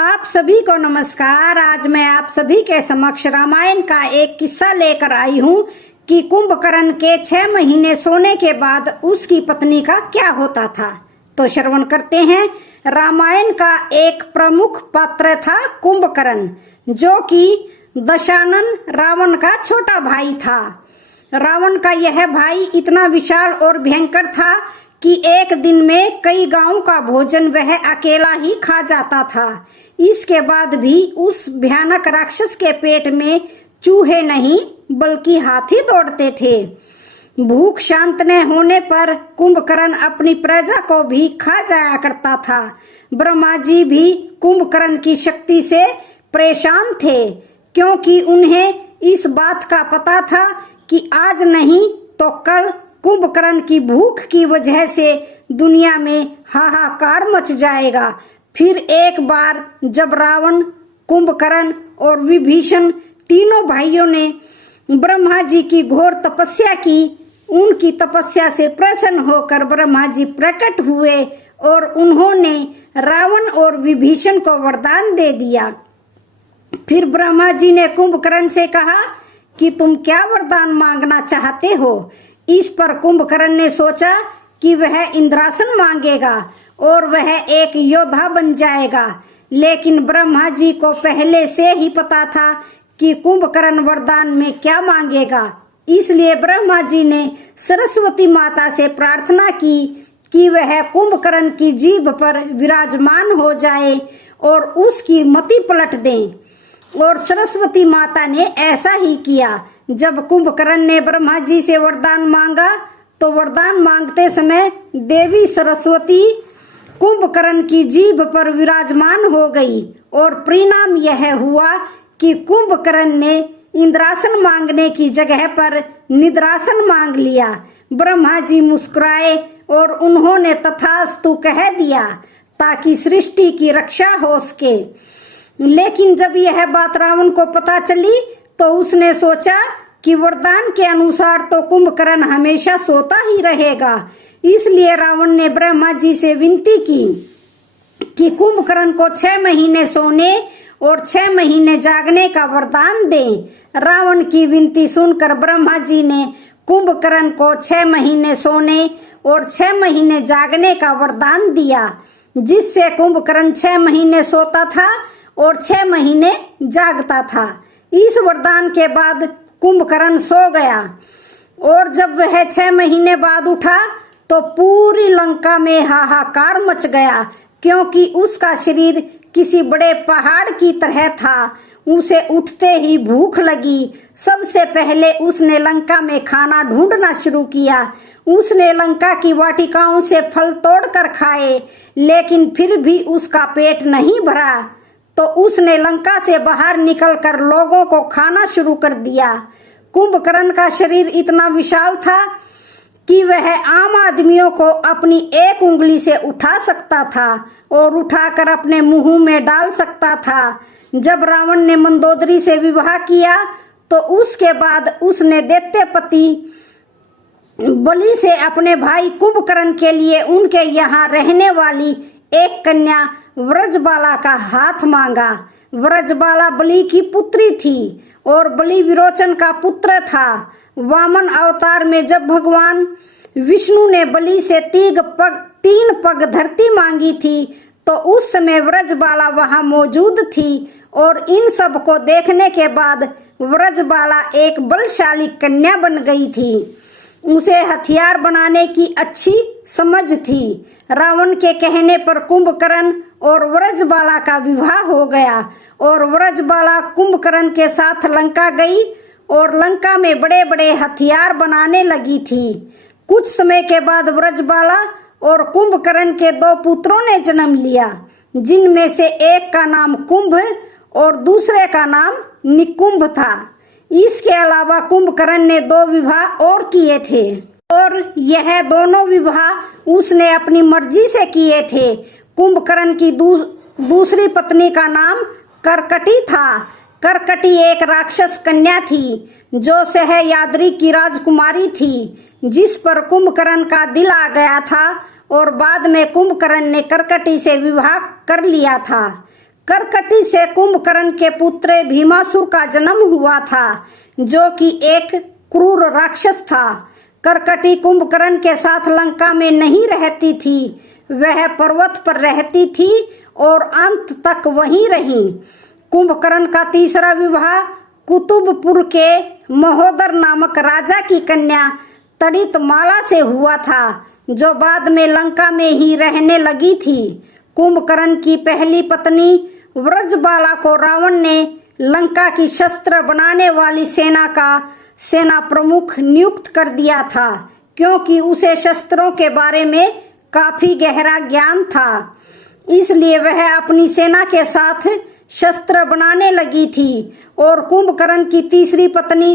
आप सभी को नमस्कार। आज मैं आप सभी के समक्ष रामायण का एक किस्सा लेकर आई हूँ कि कुंभकर्ण के 6 महीने सोने के बाद उसकी पत्नी का क्या होता था। तो श्रवण करते हैं। रामायण का एक प्रमुख पात्र था कुंभकर्ण, जो कि दशानन रावण का छोटा भाई था। रावण का यह भाई इतना विशाल और भयंकर था कि एक दिन में कई गांवों का भोजन वह अकेला ही खा जाता था। इसके बाद भी उस भयानक राक्षस के पेट में चूहे नहीं बल्कि हाथी दौड़ते थे। भूख शांत न होने पर कुंभकर्ण अपनी प्रजा को भी खा जाया करता था। ब्रह्मा जी भी कुंभकर्ण की शक्ति से परेशान थे, क्योंकि उन्हें इस बात का पता था कि आज नहीं तो कल कुंभकर्ण की भूख की वजह से दुनिया में हाहाकार मच जाएगा। फिर एक बार जब रावण, कुंभकर्ण और विभीषण तीनों भाइयों ने ब्रह्मा जी की घोर तपस्या की, उनकी तपस्या से प्रसन्न होकर ब्रह्मा जी प्रकट हुए और उन्होंने रावण और विभीषण को वरदान दे दिया। फिर ब्रह्मा जी ने कुंभकर्ण से कहा कि तुम क्या वरदान मांगना चाहते हो। इस पर कुंभकर्ण ने सोचा कि वह इंद्रासन मांगेगा और वह एक योद्धा बन जाएगा, लेकिन ब्रह्मा जी को पहले से ही पता था कि कुंभकर्ण वरदान में क्या मांगेगा। इसलिए ब्रह्मा जी ने सरस्वती माता से प्रार्थना की कि वह कुंभकर्ण की जीभ पर विराजमान हो जाए और उसकी मति पलट दें। और सरस्वती माता ने ऐसा ही किया। जब कुंभकर्ण ने ब्रह्मा जी से वरदान मांगा तो वरदान मांगते समय देवी सरस्वती कुंभकर्ण की जीभ पर विराजमान हो गई और परिणाम यह हुआ कि कुंभकर्ण ने इंद्रासन मांगने की जगह पर निद्रासन मांग लिया। ब्रह्मा जी मुस्कुराए और उन्होंने तथास्तु कह दिया ताकि सृष्टि की रक्षा हो सके। लेकिन जब यह बात रावण को पता चली तो उसने सोचा कि वरदान के अनुसार तो कुंभकर्ण हमेशा सोता ही रहेगा। इसलिए रावण ने ब्रह्मा जी से विनती की कि कुंभकर्ण को 6 महीने सोने और 6 महीने जागने का वरदान दें। रावण की विनती सुनकर ब्रह्मा जी ने कुंभकर्ण को 6 महीने सोने और 6 महीने जागने का वरदान दिया, जिससे कुंभकर्ण 6 महीने सोता था और 6 महीने जागता था। इस वरदान के बाद कुंभकर्ण सो गया और जब वह 6 महीने बाद उठा तो पूरी लंका में हाहाकार मच गया, क्योंकि उसका शरीर किसी बड़े पहाड़ की तरह था। उसे उठते ही भूख लगी। सबसे पहले उसने लंका में खाना ढूंढना शुरू किया। उसने लंका की वाटिकाओं से फल तोड़कर खाए, लेकिन फिर भी उसका पेट नहीं भरा। तो उसने लंका से बाहर निकलकर लोगों को खाना शुरू कर दिया। कुंभकर्ण का शरीर इतना विशाल था कि वह आम आदमियों को अपनी एक उंगली से उठा सकता था और उठाकर अपने मुंह में डाल सकता था। जब रावण ने मंदोदरी से विवाह किया तो उसके बाद उसने दैत्यपति बलि से अपने भाई कुंभकर्ण के लिए उनके यहाँ रहने वाली एक कन्या व्रजबाला का हाथ मांगा। व्रजबाला बलि की पुत्री थी और बलि विरोचन का पुत्र था। वामन अवतार में जब भगवान विष्णु ने बलि से 3 पग धरती मांगी थी तो उस समय व्रजबाला वहां मौजूद थी और इन सब को देखने के बाद व्रजबाला एक बलशाली कन्या बन गई थी। उसे हथियार बनाने की अच्छी समझ थी। रावण के कहने पर कुंभकर्ण और व्रजबाला का विवाह हो गया और व्रजबाला कुंभकर्ण के साथ लंका गई और लंका में बड़े बड़े हथियार बनाने लगी थी। कुछ समय के बाद व्रजबाला और कुंभकर्ण के 2 पुत्रों ने जन्म लिया, जिनमें से एक का नाम कुंभ और दूसरे का नाम निकुंभ था। इसके अलावा कुंभकर्ण ने 2 विवाह और किए थे और यह दोनों विवाह उसने अपनी मर्जी से किए थे। कुंभकर्ण की दूसरी पत्नी का नाम करकटी था। करकटी एक राक्षस कन्या थी जो सहयाद्री की राजकुमारी थी, जिस पर कुंभकर्ण का दिल आ गया था और बाद में कुंभकर्ण ने करकटी से विवाह कर लिया था। करकटी से कुंभकर्ण के पुत्र भीमासुर का जन्म हुआ था, जो कि एक क्रूर राक्षस था। करकटी कुंभकर्ण के साथ लंका में नहीं रहती थी, वह पर्वत पर रहती थी और अंत तक वहीं रही। कुंभकर्ण का तीसरा विवाह कुतुबपुर के महोदर नामक राजा की कन्या तड़ितमाला से हुआ था, जो बाद में लंका में ही रहने लगी थी। कुंभकर्ण की पहली पत्नी व्रजबाला को रावण ने लंका की शस्त्र बनाने वाली सेना का सेना प्रमुख नियुक्त कर दिया था, क्योंकि उसे शस्त्रों के बारे में काफी गहरा ज्ञान था। इसलिए वह अपनी सेना के साथ शस्त्र बनाने लगी थी और कुंभकर्ण की तीसरी पत्नी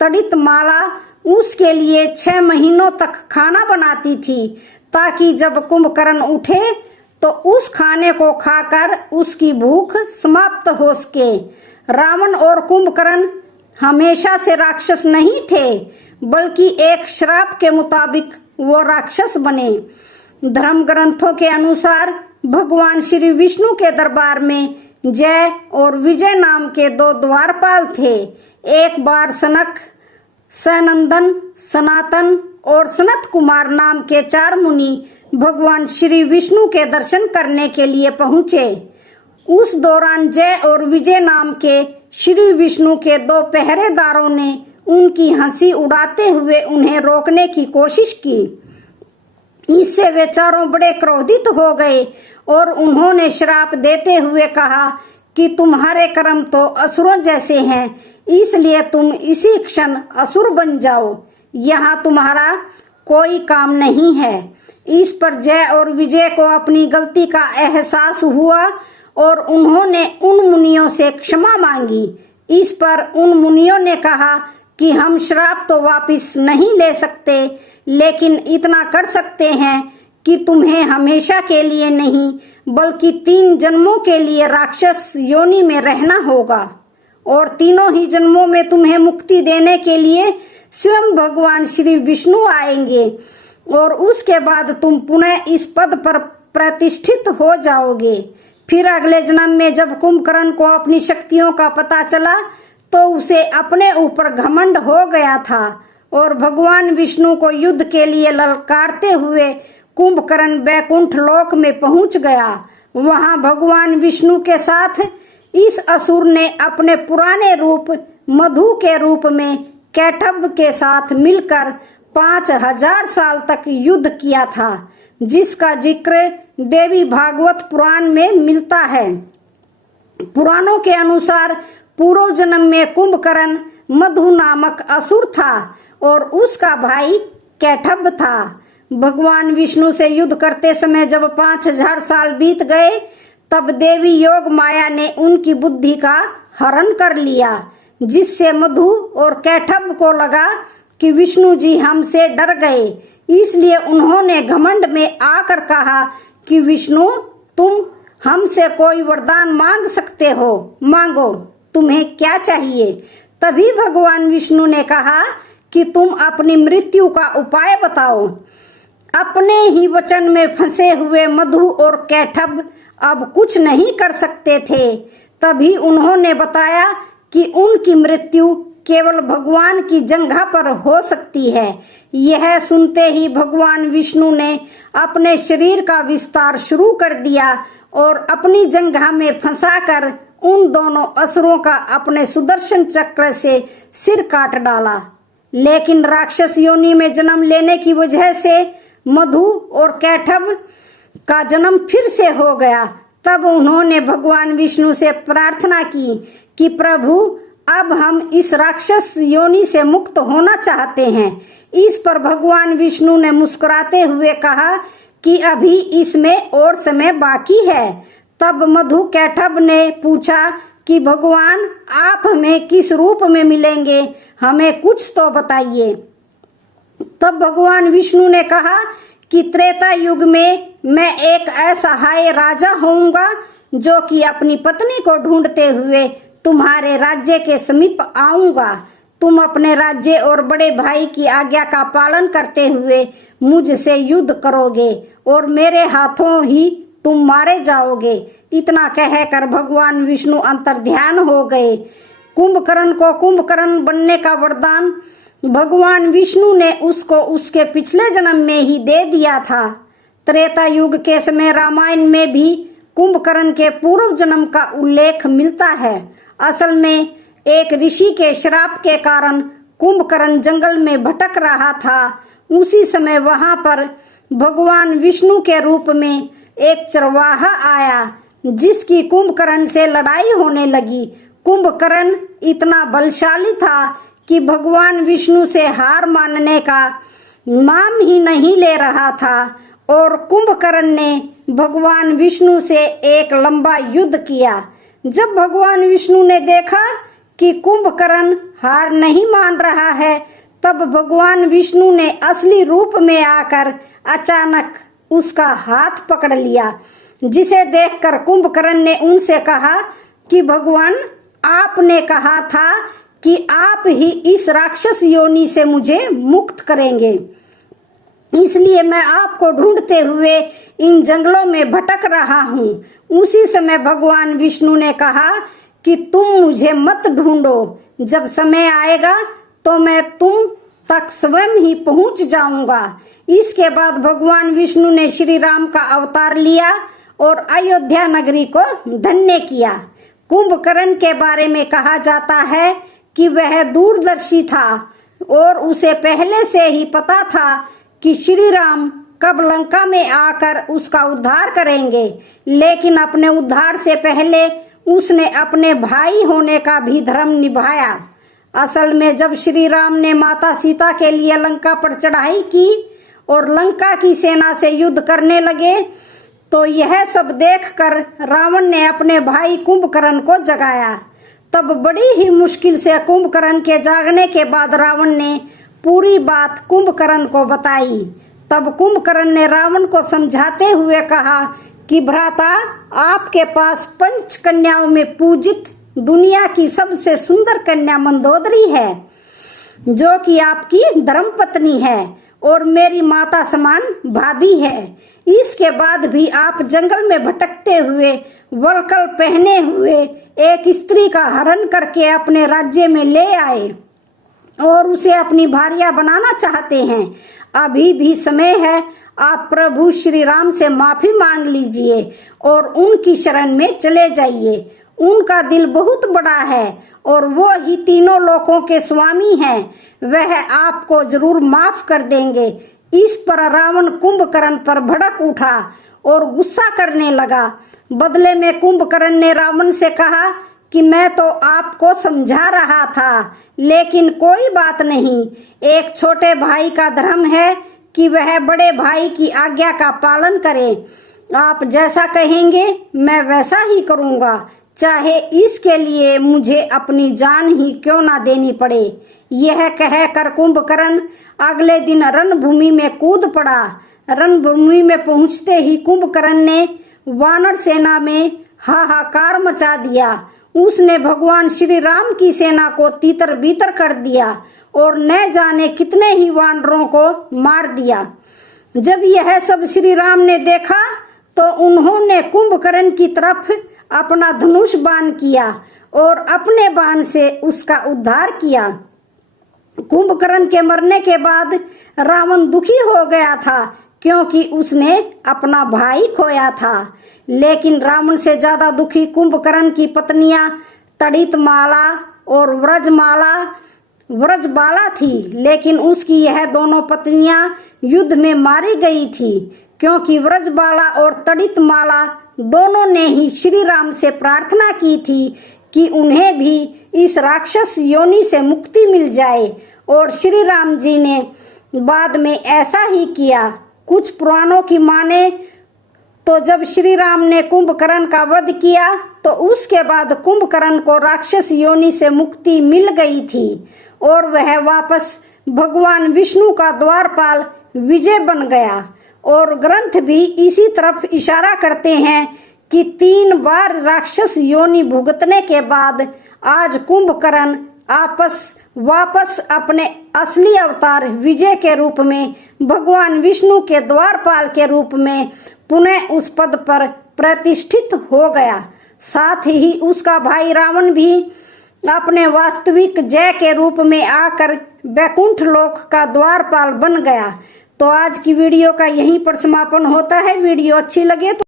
तड़ितमाला उसके लिए 6 महीनों तक खाना बनाती थी, ताकि जब कुंभकर्ण उठे तो उस खाने को खाकर उसकी भूख समाप्त हो सके। रावण और कुंभकर्ण हमेशा से राक्षस नहीं थे, बल्कि एक श्राप के मुताबिक वो राक्षस बने। धर्म ग्रंथों के अनुसार भगवान श्री विष्णु के दरबार में जय और विजय नाम के 2 द्वारपाल थे। एक बार सनक, सनंदन, सनातन और सनत कुमार नाम के 4 मुनि भगवान श्री विष्णु के दर्शन करने के लिए पहुंचे। उस दौरान जय और विजय नाम के श्री विष्णु के 2 पहरेदारों ने उनकी हंसी उड़ाते हुए उन्हें रोकने की कोशिश की। इससे वे चारों बड़े क्रोधित हो गए और उन्होंने श्राप देते हुए कहा कि तुम्हारे कर्म तो असुरों जैसे हैं, इसलिए तुम इसी क्षण असुर बन जाओ, यहाँ तुम्हारा कोई काम नहीं है। इस पर जय और विजय को अपनी गलती का एहसास हुआ और उन्होंने उन मुनियों से क्षमा मांगी। इस पर उन मुनियों ने कहा कि हम श्राप तो वापस नहीं ले सकते, लेकिन इतना कर सकते हैं कि तुम्हें हमेशा के लिए नहीं बल्कि 3 जन्मों के लिए राक्षस योनि में रहना होगा, और तीनों ही जन्मों में तुम्हें मुक्ति देने के लिए स्वयं भगवान श्री विष्णु आएंगे और उसके बाद तुम पुनः इस पद पर प्रतिष्ठित हो जाओगे। फिर अगले जन्म में जब कुंभकर्ण को अपनी शक्तियों का पता चला तो उसे अपने ऊपर घमंड हो गया था और भगवान विष्णु को युद्ध के लिए ललकारते हुए कुंभकर्ण बैकुंठ लोक में पहुंच गया। वहां भगवान विष्णु के साथ इस असुर ने अपने पुराने रूप मधु के रूप में कैटभ के साथ मिलकर 5000 साल तक युद्ध किया था, जिसका जिक्र देवी भागवत पुराण में मिलता है। पुराणों के अनुसार पूर्व जन्म में कुंभकर्ण मधु नामक असुर था और उसका भाई कैटभ था। भगवान विष्णु से युद्ध करते समय जब 5000 साल बीत गए, तब देवी योग माया ने उनकी बुद्धि का हरण कर लिया, जिससे मधु और कैटभ को लगा कि विष्णु जी हमसे डर गए। इसलिए उन्होंने घमंड में आकर कहा कि विष्णु, तुम हमसे कोई वरदान मांग सकते हो, मांगो, तुम्हें क्या चाहिए। तभी भगवान विष्णु ने कहा कि तुम अपनी मृत्यु का उपाय बताओ। अपने ही वचन में फंसे हुए मधु और कैटभ अब कुछ नहीं कर सकते थे। तभी उन्होंने बताया कि उनकी मृत्यु केवल भगवान की जंघा पर हो सकती है। यह सुनते ही भगवान विष्णु ने अपने शरीर का विस्तार शुरू कर दिया और अपनी जंघा में फंसाकर उन दोनों असुरों का अपने सुदर्शन चक्र से सिर काट डाला। लेकिन राक्षस योनि में जन्म लेने की वजह से मधु और कैटभ का जन्म फिर से हो गया। तब उन्होंने भगवान विष्णु से प्रार्थना की कि प्रभु, अब हम इस राक्षस योनि से मुक्त होना चाहते हैं। इस पर भगवान विष्णु ने मुस्कुराते हुए कहा कि अभी इसमें और समय बाकी है। तब मधु कैटभ ने पूछा कि भगवान, आप हमें किस रूप में मिलेंगे, हमें कुछ तो बताइए। तब भगवान विष्णु ने कहा कि त्रेता युग में मैं एक असहाय राजा होऊंगा, जो कि अपनी पत्नी को ढूंढते हुए तुम्हारे राज्य के समीप आऊंगा। तुम अपने राज्य और बड़े भाई की आज्ञा का पालन करते हुए मुझसे युद्ध करोगे और मेरे हाथों ही तुम मारे जाओगे। इतना कहकर भगवान विष्णु अंतर्ध्यान हो गए। कुंभकर्ण को कुंभकर्ण बनने का वरदान भगवान विष्णु ने उसको उसके पिछले जन्म में ही दे दिया था। त्रेता युग के समय रामायण में भी कुंभकर्ण के पूर्व जन्म का उल्लेख मिलता है। असल में एक ऋषि के श्राप के कारण कुंभकर्ण जंगल में भटक रहा था। उसी समय वहां पर भगवान विष्णु के रूप में एक चरवाहा आया, जिसकी कुंभकर्ण से लड़ाई होने लगी। कुंभकर्ण इतना बलशाली था कि भगवान विष्णु से हार मानने का नाम ही नहीं ले रहा था और कुंभकर्ण ने भगवान विष्णु से एक लंबा युद्ध किया। जब भगवान विष्णु ने देखा कि कुंभकर्ण हार नहीं मान रहा है, तब भगवान विष्णु ने असली रूप में आकर अचानक उसका हाथ पकड़ लिया, जिसे देखकर कुंभकर्ण ने उनसे कहा कि भगवान, आपने कहा था कि आप ही इस राक्षस योनि से मुझे मुक्त करेंगे, इसलिए मैं आपको ढूंढते हुए इन जंगलों में भटक रहा हूँ। उसी समय भगवान विष्णु ने कहा कि तुम मुझे मत ढूंढो, जब समय आएगा तो मैं तुम तक स्वयं ही पहुंच जाऊंगा। इसके बाद भगवान विष्णु ने श्री राम का अवतार लिया और अयोध्या नगरी को धन्य किया। कुंभकर्ण के बारे में कहा जाता है कि वह दूरदर्शी था और उसे पहले से ही पता था कि श्री राम कब लंका में आकर उसका उद्धार करेंगे, लेकिन अपने उद्धार से पहले उसने अपने भाई होने का भी धर्म निभाया। असल में जब श्री राम ने माता सीता के लिए लंका पर चढ़ाई की और लंका की सेना से युद्ध करने लगे, तो यह सब देखकर रावण ने अपने भाई कुंभकर्ण को जगाया। तब बड़ी ही मुश्किल से कुंभकर्ण के जागने के बाद रावण ने पूरी बात कुंभकर्ण को बताई। तब कुंभकर्ण ने रावण को समझाते हुए कहा कि भ्राता, आपके पास 5 कन्याओं में पूजित दुनिया की सबसे सुंदर कन्या मंदोदरी है, जो कि आपकी धर्मपत्नी है और मेरी माता समान भाभी है। इसके बाद भी आप जंगल में भटकते हुए वलकल पहने हुए एक स्त्री का हरण करके अपने राज्य में ले आए और उसे अपनी भार्या बनाना चाहते हैं। अभी भी समय है, आप प्रभु श्री राम से माफी मांग लीजिए और उनकी शरण में चले जाइए। उनका दिल बहुत बड़ा है और वो ही तीनों लोकों के स्वामी हैं। वह आपको जरूर माफ कर देंगे। इस पर रावण कुंभकर्ण पर भड़क उठा और गुस्सा करने लगा। बदले में कुंभकर्ण ने रावण से कहा कि मैं तो आपको समझा रहा था, लेकिन कोई बात नहीं। एक छोटे भाई का धर्म है कि वह बड़े भाई की आज्ञा का पालन करे। आप जैसा कहेंगे मैं वैसा ही करूँगा, चाहे इसके लिए मुझे अपनी जान ही क्यों ना देनी पड़े। यह कहकर कुंभकर्ण अगले दिन रणभूमि में कूद पड़ा। रणभूमि में पहुंचते ही कुंभकर्ण ने वानर सेना में हाहाकार मचा दिया। उसने भगवान श्री राम की सेना को तीतर बीतर कर दिया और न जाने कितने ही वानरों को मार दिया। जब यह सब श्री राम ने देखा तो उन्होंने कुंभकर्ण की तरफ अपना धनुष बाण किया और अपने बाण से उसका उद्धार किया। कुंभकर्ण के मरने के बाद रावण दुखी हो गया था, क्योंकि उसने अपना भाई खोया था। लेकिन रावण से ज्यादा दुखी कुंभकर्ण की पत्नियां तड़ितमाला और व्रजबाला थी। लेकिन उसकी यह दोनों पत्नियां युद्ध में मारी गई थी, क्योंकि व्रजबाला और तड़ितमाला दोनों ने ही श्री राम से प्रार्थना की थी कि उन्हें भी इस राक्षस योनि से मुक्ति मिल जाए, और श्री राम जी ने बाद में ऐसा ही किया। कुछ पुराणों की माने तो जब श्री राम ने कुंभकर्ण का वध किया तो उसके बाद कुंभकर्ण को राक्षस योनि से मुक्ति मिल गई थी और वह वापस भगवान विष्णु का द्वारपाल विजय बन गया। और ग्रंथ भी इसी तरफ इशारा करते हैं कि 3 बार राक्षस योनि भुगतने के बाद आज कुंभकर्ण वापस अपने असली अवतार विजय के रूप में भगवान विष्णु के द्वारपाल के रूप में पुनः उस पद पर प्रतिष्ठित हो गया। साथ ही उसका भाई रावण भी अपने वास्तविक जय के रूप में आकर वैकुंठ लोक का द्वारपाल बन गया। तो आज की वीडियो का यहीं पर समापन होता है। वीडियो अच्छी लगे तो